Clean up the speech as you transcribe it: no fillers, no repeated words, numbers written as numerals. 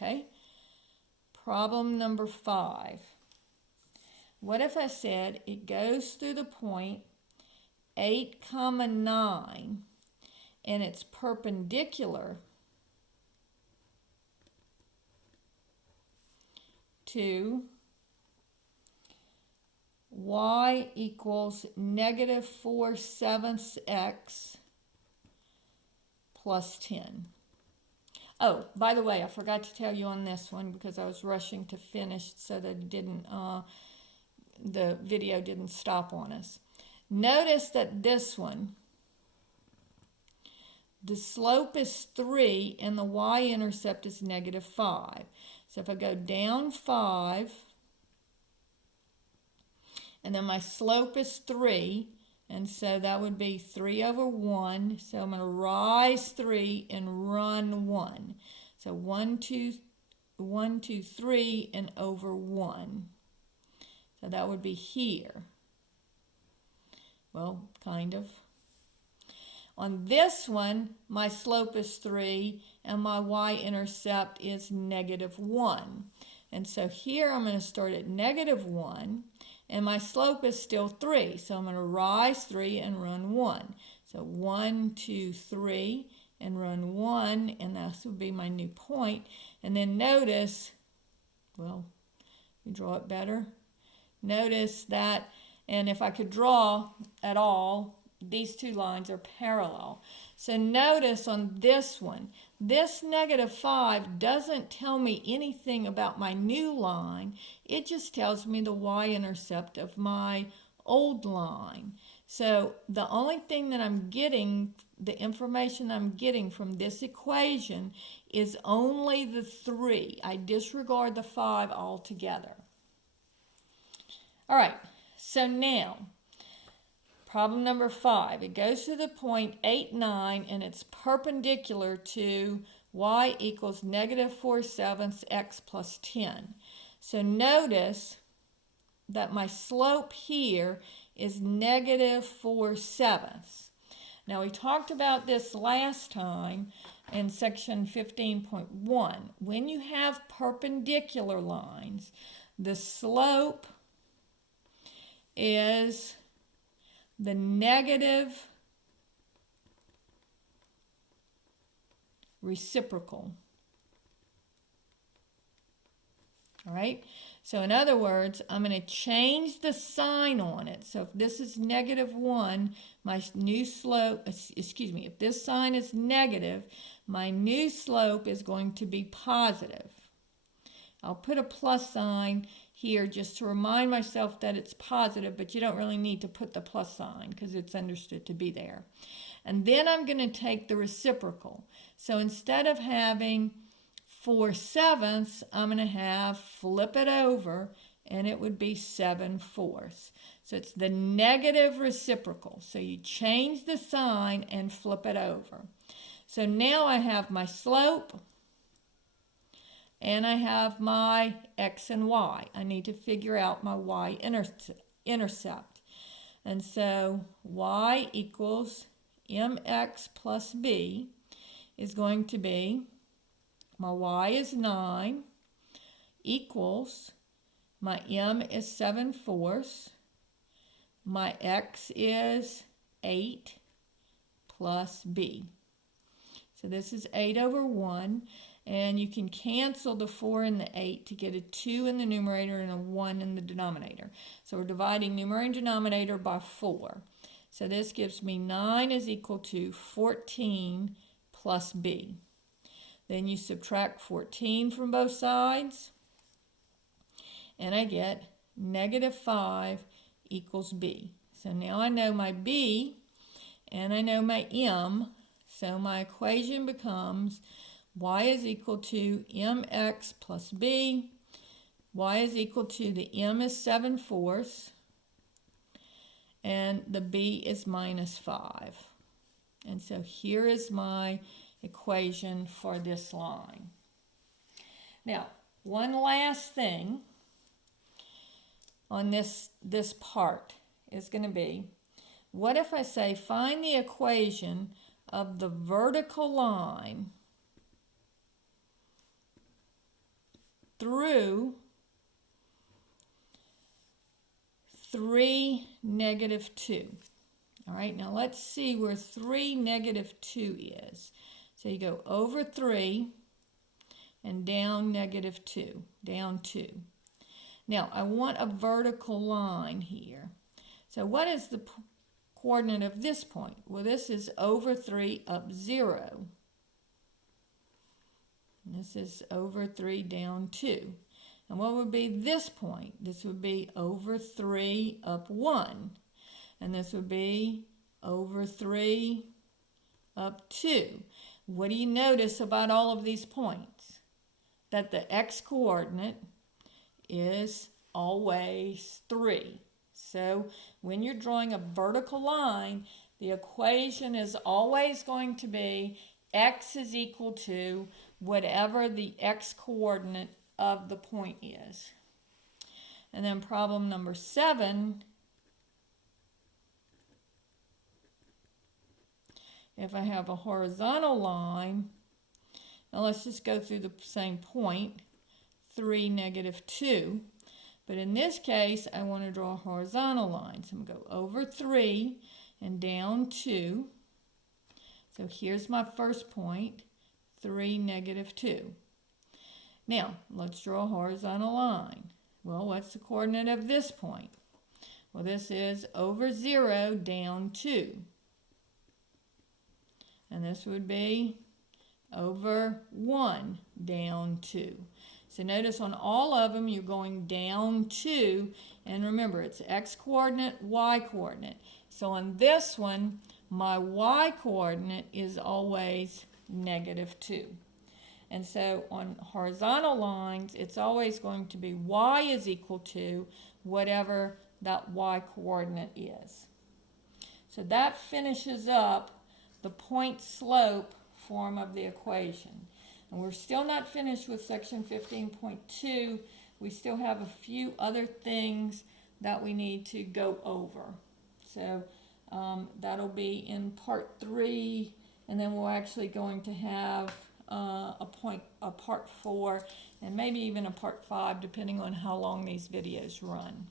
Okay? Problem number 5. What if I said it goes through the point 8, 9, and it's perpendicular to y equals negative 4/7 x plus 10. Oh, by the way, I forgot to tell you on this one because I was rushing to finish so that it didn't, the video didn't stop on us. Notice that this one, the slope is 3 and the y-intercept is negative 5. So if I go down 5, and then my slope is 3, and so that would be 3 over 1. So I'm going to rise 3 and run 1. So 1, 2, 3, and over 1. So that would be here. Well, kind of. On this one, my slope is 3 and my y-intercept is negative 1. And so here I'm going to start at negative 1 and my slope is still 3. So I'm going to rise 3 and run 1. So 1, 2, 3 and run 1, and that would be my new point. And then notice, well, you draw it better. Notice that, and if I could draw at all, these two lines are parallel. So notice on this one, this negative 5 doesn't tell me anything about my new line. It just tells me the y-intercept of my old line. So the only thing that I'm getting, the information I'm getting from this equation is only the 3. I disregard the 5 altogether. All right, so now, problem number 5. It goes to the point 8, 9, and it's perpendicular to y equals negative 4/7 x plus 10. So notice that my slope here is negative 4/7. Now we talked about this last time in section 15.1. When you have perpendicular lines, the slope is the negative reciprocal. All right? So in other words, I'm going to change the sign on it. So if this is negative 1, my new slope, if this sign is negative, my new slope is going to be positive. I'll put a plus sign here just to remind myself that it's positive, but you don't really need to put the plus sign because it's understood to be there. And then I'm going to take the reciprocal. So instead of having 4/7, I'm going to flip it over, and it would be 7/4. So it's the negative reciprocal. So you change the sign and flip it over. So now I have my slope, and I have my x and y. I need to figure out my y-intercept. And so y equals mx plus b is going to be, my y is 9, equals, my m is 7/4, my x is 8 plus b. So this is 8 over 1. And you can cancel the 4 and the 8 to get a 2 in the numerator and a 1 in the denominator. So we're dividing numerator and denominator by 4. So this gives me 9 is equal to 14 plus b. Then you subtract 14 from both sides, and I get negative 5 equals b. So now I know my b, and I know my m, so my equation becomes y is equal to mx plus b. Y is equal to, the m is 7/4, and the b is minus 5. And so here is my equation for this line. Now, one last thing on this part is going to be, what if I say find the equation of the vertical line through 3, negative 2. All right, now let's see where 3, negative 2 is. So you go over 3 and down negative 2, down 2. Now, I want a vertical line here. So what is the coordinate of this point? Well, this is over 3 up 0. And this is over 3 down 2. And what would be this point? This would be over 3 up 1. And this would be over 3 up 2. What do you notice about all of these points? That the x-coordinate is always 3. So when you're drawing a vertical line, the equation is always going to be x is equal to whatever the x-coordinate of the point is. And then problem number 7, if I have a horizontal line, now let's just go through the same point, 3, negative 2. But in this case, I want to draw a horizontal line. So I'm going to go over 3 and down 2. So here's my first point, 3, negative 2. Now, let's draw a horizontal line. Well, what's the coordinate of this point? Well, this is over 0, down 2. And this would be over 1, down 2. So notice on all of them, you're going down 2. And remember, it's x-coordinate, y-coordinate. So on this one, my y-coordinate is always negative 2. And so on horizontal lines, it's always going to be y is equal to whatever that y-coordinate is. So that finishes up the point slope form of the equation. And we're still not finished with section 15.2. We still have a few other things that we need to go over. So that'll be in part 3, and then we're actually going to have a part 4, and maybe even a part 5, depending on how long these videos run.